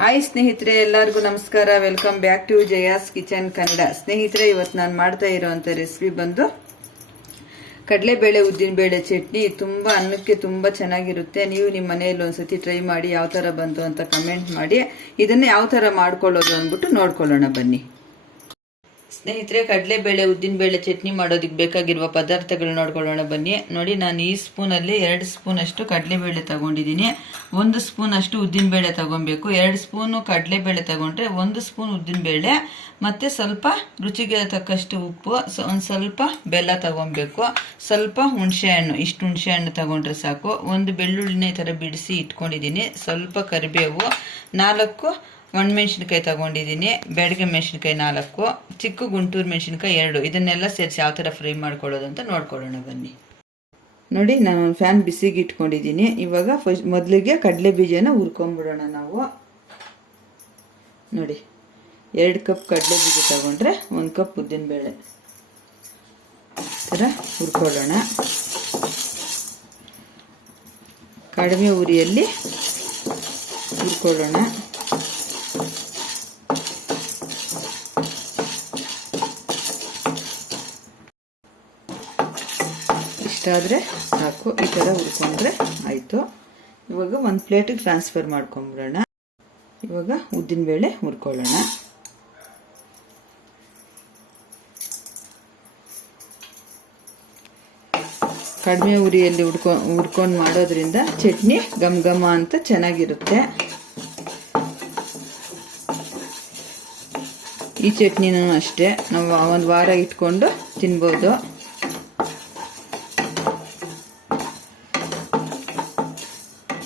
Hi ಸ್ನೇಹಿತರೆ, ಎಲ್ಲರಿಗೂ ನಮಸ್ಕಾರ. Welcome back to Jaya's kitchen Kannada. ಸ್ನೇಹಿತರೆ, ಇವತ್ತು ನಾನು ಮಾಡ್ತಾ ಇರೋಂಥ ರೆಸಿಪಿ ಬಂದು ಕಡಲೆಬೇಳೆ ಉದ್ದಿನಬೇಳೆ ಚಟ್ನಿ. ತುಂಬಾ ಅನ್ನಕ್ಕೆ ತುಂಬಾ ಚೆನ್ನಾಗಿರುತ್ತೆ. ನೀವು ನಿಮ್ಮ ಮನೆಯಲ್ಲಿ ಒಂದ್ಸತಿ ಟ್ರೈ ಮಾಡಿ ಯಾವ ತರ ಬಂತು ಅಂತ ಕಮೆಂಟ್ ಮಾಡಿ. ಇದನ್ನ ಯಾವ ತರ ಮಾಡ್ಕೊಳ್ಳೋದು ಅಂದ್ಬಿಟ್ಟು ನೋಡ್ಕೊಳ್ಳೋಣ ಬನ್ನಿ. ಸ್ನೇಹಿತರೆ, ಕಡಲೆಬೇಳೆ ಉದ್ದಿನಬೇಳೆ ಚಟ್ನಿ ಮಾಡೋದಕ್ಕೆ ಬೇಕಾಗಿರುವ ಪದಾರ್ಥಗಳು ನೋಡ್ಕೊಳ್ಳೋಣ ಬನ್ನಿ. ನೋಡಿ, ನಾನು ಈ ಸ್ಪೂನಲ್ಲಿ 2 ಸ್ಪೂನ್ ಅಷ್ಟು ಕಡಲೆಬೇಳೆ ತಗೊಂಡಿದ್ದೀನಿ. 1 ಸ್ಪೂನ್ ಅಷ್ಟು ಉದ್ದಿನಬೇಳೆ ತಗೊಬೇಕು. 2 ಸ್ಪೂನು ಕಡಲೆಬೇಳೆ ತಗೊಂಡ್ರೆ 1 ಸ್ಪೂನ್ ಉದ್ದಿನಬೇಳೆ ಮತ್ತೆ ಸ್ವಲ್ಪ ರುಚಿಗೆ ತಕ್ಕಷ್ಟು ಉಪ್ಪು, ಒಂದು ಸ್ವಲ್ಪ ಬೆಲ್ಲ ತಗೊಬೇಕು, ಸ್ವಲ್ಪ ಹುಣಸೆ ಹಣ್ಣು, ಇಷ್ಟು ಹುಣಸೆ ಹಣ್ಣು ತಗೊಂಡ್ರೆ ಸಾಕು. 1 ಬೆಳ್ಳುಳ್ಳಿನ ಈ ಥರ ಬಿಡಿಸಿ ಇಟ್ಕೊಂಡಿದ್ದೀನಿ. ಸ್ವಲ್ಪ ಕರಿಬೇವು, 4 ಒಣಮೆಣಸಿನ್ಕಾಯಿ ತಗೊಂಡಿದ್ದೀನಿ, ಬೆಳಗ್ಗೆ ಮೆಣಸಿನ್ಕಾಯಿ 4, ಚಿಕ್ಕ ಗುಂಟೂರು ಮೆಣಸಿನ್ಕಾಯಿ 2. ಇದನ್ನೆಲ್ಲ ಸೇರಿಸಿ ಯಾವ ಥರ ಫ್ರೈ ಮಾಡ್ಕೊಳ್ಳೋದು ಅಂತ ನೋಡ್ಕೊಳ್ಳೋಣ ಬನ್ನಿ. ನೋಡಿ, ನಾನು ಒಂದು ಫ್ಯಾನ್ ಬಿಸಿಗೆ ಇಟ್ಕೊಂಡಿದ್ದೀನಿ. ಇವಾಗ ಮೊದಲಿಗೆ ಕಡಲೆ ಬೀಜನ ಹುರ್ಕೊಂಡ್ಬಿಡೋಣ ನಾವು. ನೋಡಿ, 2 ಕಪ್ ಕಡಲೆ ಬೀಜ ತಗೊಂಡ್ರೆ 1 ಕಪ್ ಉದ್ದಿನಬೇಳೆ ಥರ ಹುರ್ಕೊಳ್ಳೋಣ. ಕಡಿಮೆ ಉರಿಯಲ್ಲಿ ಹುರ್ಕೊಳ್ಳೋಣ. ಇಷ್ಟಾದರೆ ಸಾಕು. ಈ ಥರ ಹುರ್ಕೊಂಡ್ರೆ ಆಯಿತು. ಇವಾಗ ಒಂದು ಪ್ಲೇಟಿಗೆ ಟ್ರಾನ್ಸ್ಫರ್ ಮಾಡ್ಕೊಂಬಿಡೋಣ. ಇವಾಗ ಉದ್ದಿನಬೇಳೆ ಹುರ್ಕೊಳ್ಳೋಣ. ಕಡಿಮೆ ಉರಿಯಲ್ಲಿ ಹುರ್ಕೊಂಡು ಮಾಡೋದ್ರಿಂದ ಚಟ್ನಿ ಘಮ ಘಮ ಅಂತ ಚೆನ್ನಾಗಿರುತ್ತೆ. ಈ ಚಟ್ನಿನೂ ಅಷ್ಟೇ, ನಾವು ಒಂದು ವಾರ ಇಟ್ಕೊಂಡು ತಿನ್ಬೋದು.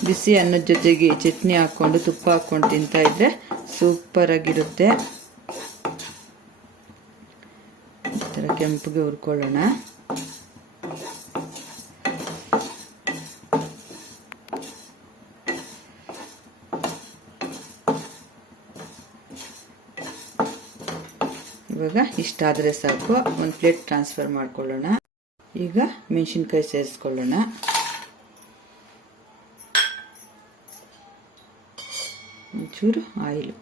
ಬಿಸಿ ಅನ್ನದ ಜೊತೆಗೆ ಚಟ್ನಿ ಹಾಕ್ಕೊಂಡು ತುಪ್ಪ ಹಾಕ್ಕೊಂಡು ತಿಂತಾ ಇದ್ರೆ ಸೂಪರ್ ಆಗಿರುತ್ತೆ. ಈ ಥರ ಕೆಂಪಗೆ ಹುರ್ಕೊಳ್ಳೋಣ. ಇವಾಗ ಇಷ್ಟಾದರೆ ಸಾಕು. ಒಂದು ಪ್ಲೇಟ್ ಟ್ರಾನ್ಸ್ಫರ್ ಮಾಡ್ಕೊಳ್ಳೋಣ. ಈಗ ಮೆಣಸಿನ್ಕಾಯಿ ಸೇರಿಸ್ಕೊಳ್ಳೋಣ. ಒಂಚೂರು ಆಯಿಲು,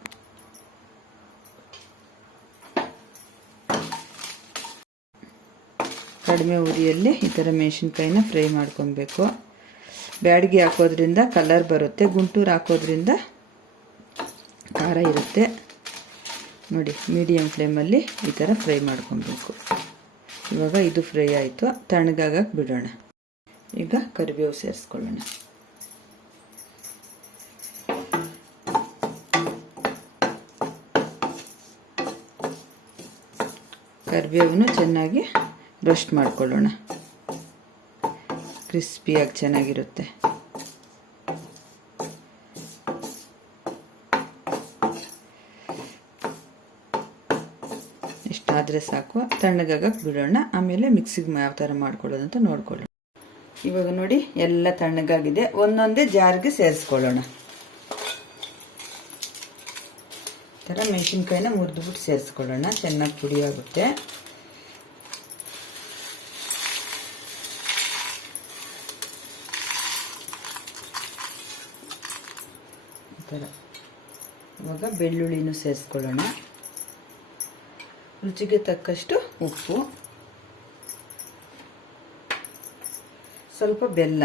ಕಡಿಮೆ ಉರಿಯಲ್ಲಿ ಈ ಥರ ಮೆಣಸಿನ್ಕಾಯಿನ ಫ್ರೈ ಮಾಡ್ಕೊಬೇಕು. ಬ್ಯಾಡಗಿ ಹಾಕೋದ್ರಿಂದ ಕಲರ್ ಬರುತ್ತೆ, ಗುಂಟೂರು ಹಾಕೋದ್ರಿಂದ ಖಾರ ಇರುತ್ತೆ. ನೋಡಿ, ಮೀಡಿಯಮ್ ಫ್ಲೇಮಲ್ಲಿ ಈ ಥರ ಫ್ರೈ ಮಾಡ್ಕೊಬೇಕು. ಇವಾಗ ಇದು ಫ್ರೈ ಆಯಿತು, ತಣ್ಣಗಾಗಕ್ಕೆ ಬಿಡೋಣ. ಈಗ ಕರಿಬೇವು ಸೇರಿಸ್ಕೊಳ್ಳೋಣ. ಕರಿಬೇವನ್ನು ಚೆನ್ನಾಗಿ ರೋಸ್ಟ್ ಮಾಡ್ಕೊಳ್ಳೋಣ. ಕ್ರಿಸ್ಪಿಯಾಗಿ ಚೆನ್ನಾಗಿರುತ್ತೆ. ಇಷ್ಟಾದರೆ ಸಾಕು, ತಣ್ಣಗಾಗಕ್ಕೆ ಬಿಡೋಣ. ಆಮೇಲೆ ಮಿಕ್ಸಿಗೆ ಯಾವ ಥರ ಮಾಡ್ಕೊಳ್ಳೋದು ಅಂತ ನೋಡ್ಕೊಳ್ಳೋಣ. ಇವಾಗ ನೋಡಿ, ಎಲ್ಲ ತಣ್ಣಗಾಗಿದೆ. ಒಂದೊಂದೇ ಜಾರ್ಗೆ ಸೇರಿಸ್ಕೊಳ್ಳೋಣ. ಈ ಥರ ಮೆಣಸಿನ್ಕಾಯಿನ ಮುರಿದ್ಬಿಟ್ಟು ಸೇರಿಸ್ಕೊಳ್ಳೋಣ. ಚೆನ್ನಾಗಿ ಪುಡಿ ಆಗುತ್ತೆ. ಈ ಥರ. ಇವಾಗ ಬೆಳ್ಳುಳ್ಳಿನೂ ಸೇರಿಸ್ಕೊಳ್ಳೋಣ. ರುಚಿಗೆ ತಕ್ಕಷ್ಟು ಉಪ್ಪು, ಸ್ವಲ್ಪ ಬೆಲ್ಲ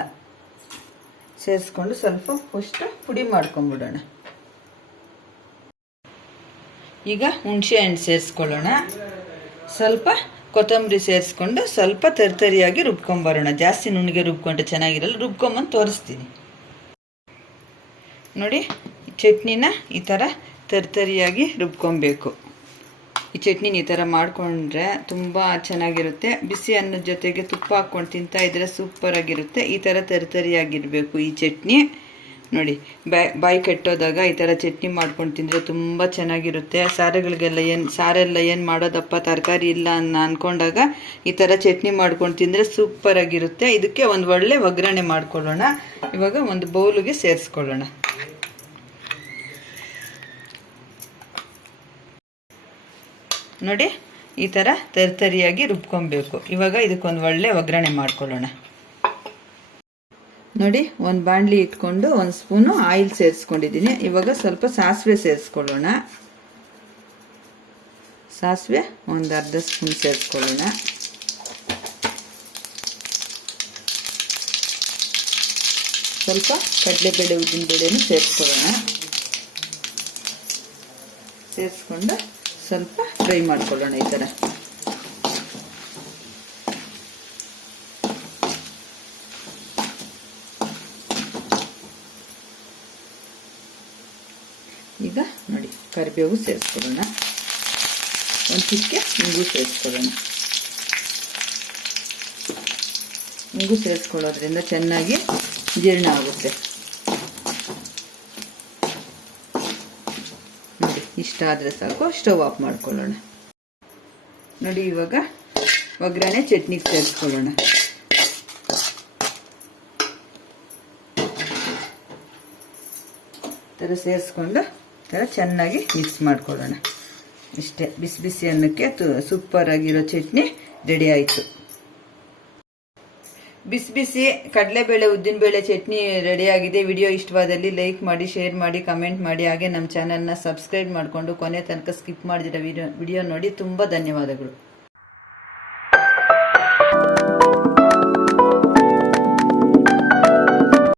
ಸೇರಿಸ್ಕೊಂಡು ಸ್ವಲ್ಪ ಫಸ್ಟ್ ಪುಡಿ ಮಾಡ್ಕೊಂಬಿಡೋಣ. ಈಗ ಹುಣಸೆ ಹಣ್ಣು ಸೇರಿಸ್ಕೊಳ್ಳೋಣ. ಸ್ವಲ್ಪ ಕೊತ್ತಂಬರಿ ಸೇರಿಸ್ಕೊಂಡು ಸ್ವಲ್ಪ ತರಿತರಿಯಾಗಿ ರುಬ್ಕೊಂಬರೋಣ. ಜಾಸ್ತಿ ನುಣ್ಣಗೆ ರುಬ್ಕೊಂಡ್ರೆ ಚೆನ್ನಾಗಿರಲ್ಲ. ರುಬ್ಕೊಂಬಂದು ತೋರಿಸ್ತೀನಿ. ನೋಡಿ, ಚಟ್ನಿನ ಈ ಥರ ತರಿತರಿಯಾಗಿ ರುಬ್ಕೊಬೇಕು. ಈ ಚಟ್ನಿನ ಈ ಥರ ಮಾಡಿಕೊಂಡ್ರೆ ತುಂಬ ಚೆನ್ನಾಗಿರುತ್ತೆ. ಬಿಸಿ ಅನ್ನದ ಜೊತೆಗೆ ತುಪ್ಪ ಹಾಕ್ಕೊಂಡು ತಿಂತಾ ಇದ್ರೆ ಸೂಪರ್ ಆಗಿರುತ್ತೆ. ಈ ಥರ ತರಿತರಿಯಾಗಿರಬೇಕು ಈ ಚಟ್ನಿ. ನೋಡಿ, ಬಾಯಿ ಕೆಟ್ಟೋದಾಗ ಈ ಥರ ಚಟ್ನಿ ಮಾಡ್ಕೊಂಡು ತಿಂದರೆ ತುಂಬ ಚೆನ್ನಾಗಿರುತ್ತೆ. ಸಾರೆಲ್ಲ ಏನು ಮಾಡೋದಪ್ಪ, ತರಕಾರಿ ಇಲ್ಲ ಅಂದ್ಕೊಂಡಾಗ ಈ ಥರ ಚಟ್ನಿ ಮಾಡ್ಕೊಂಡು ತಿಂದರೆ ಸೂಪರ್ ಆಗಿರುತ್ತೆ. ಇದಕ್ಕೆ ಒಂದು ಒಳ್ಳೆ ಒಗ್ಗರಣೆ ಮಾಡ್ಕೊಳ್ಳೋಣ. ಇವಾಗ ಒಂದು ಬೌಲಿಗೆ ಸೇರಿಸ್ಕೊಳ್ಳೋಣ. ನೋಡಿ, ಈ ಥರ ತರಿತರಿಯಾಗಿ ರುಬ್ಕೊಬೇಕು. ಇವಾಗ ಇದಕ್ಕೊಂದು ಒಳ್ಳೆ ಒಗ್ಗರಣೆ ಮಾಡ್ಕೊಳ್ಳೋಣ. ನೋಡಿ ಒಂದು ಬಾಣಲಿ ಇಟ್ಕೊಂಡು ಒಂದು ಸ್ಪೂನು ಆಯಿಲ್ ಸೇರಿಸ್ಕೊಂಡಿದ್ದೀನಿ. ಇವಾಗ ಸ್ವಲ್ಪ ಸಾಸಿವೆ ಸೇರಿಸ್ಕೊಳ್ಳೋಣ. ಸಾಸಿವೆ ಒಂದು ಅರ್ಧ ಸ್ಪೂನ್ ಸೇರಿಸ್ಕೊಳ್ಳೋಣ. ಸ್ವಲ್ಪ ಕಡಲೆಬೇಳೆ ಉದ್ದಿನಬೇಳೆನೂ ಸೇರಿಸ್ಕೊಳ್ಳೋಣ. ಸೇರಿಸ್ಕೊಂಡು ಸ್ವಲ್ಪ ಫ್ರೈ ಮಾಡ್ಕೊಳ್ಳೋಣ. ಈ ಥರ ಈಗ ನೋಡಿ ಕರಿಬೇವು ಸೇರಿಸ್ಕೊಳ್ಳೋಣ. ಒಂದು ಚಿಕ್ಕೆ ಇಂಗು ಸೇರಿಸ್ಕೊಳ್ಳೋಣ. ಇಂಗು ಸೇರಿಸ್ಕೊಳ್ಳೋದ್ರಿಂದ ಚೆನ್ನಾಗಿ ಜೀರ್ಣ ಆಗುತ್ತೆ. ನೋಡಿ ಇಷ್ಟ ಆದರೆ ಸಾಕು, ಸ್ಟವ್ ಆಫ್ ಮಾಡ್ಕೊಳ್ಳೋಣ. ನೋಡಿ ಇವಾಗ ಒಗ್ಗರಣೆ ಚಟ್ನಿಗೆ ಸೇರಿಸ್ಕೊಳ್ಳೋಣ. ಥರ ಸೇರಿಸ್ಕೊಂಡು ಥರ ಚೆನ್ನಾಗಿ ಮಿಕ್ಸ್ ಮಾಡ್ಕೊಳ್ಳೋಣ. ಇಷ್ಟೇ, ಬಿಸಿ ಬಿಸಿ ಅನ್ನಕ್ಕೆ ಸೂಪರ್ ಆಗಿರೋ ಚಟ್ನಿ ರೆಡಿ ಆಯಿತು. ಬಿಸಿ ಬಿಸಿ ಕಡಲೆಬೇಳೆ ಉದ್ದಿನಬೇಳೆ ಚಟ್ನಿ ರೆಡಿ ಆಗಿದೆ. ವಿಡಿಯೋ ಇಷ್ಟವಾದಲ್ಲಿ ಲೈಕ್ ಮಾಡಿ, ಶೇರ್ ಮಾಡಿ, ಕಮೆಂಟ್ ಮಾಡಿ. ಹಾಗೆ ನಮ್ಮ ಚಾನಲ್ನ ಸಬ್ಸ್ಕ್ರೈಬ್ ಮಾಡಿಕೊಂಡು ಕೊನೆ ತನಕ ಸ್ಕಿಪ್ ಮಾಡಿದಿರೋ ವಿಡಿಯೋ ನೋಡಿ ತುಂಬ ಧನ್ಯವಾದಗಳು.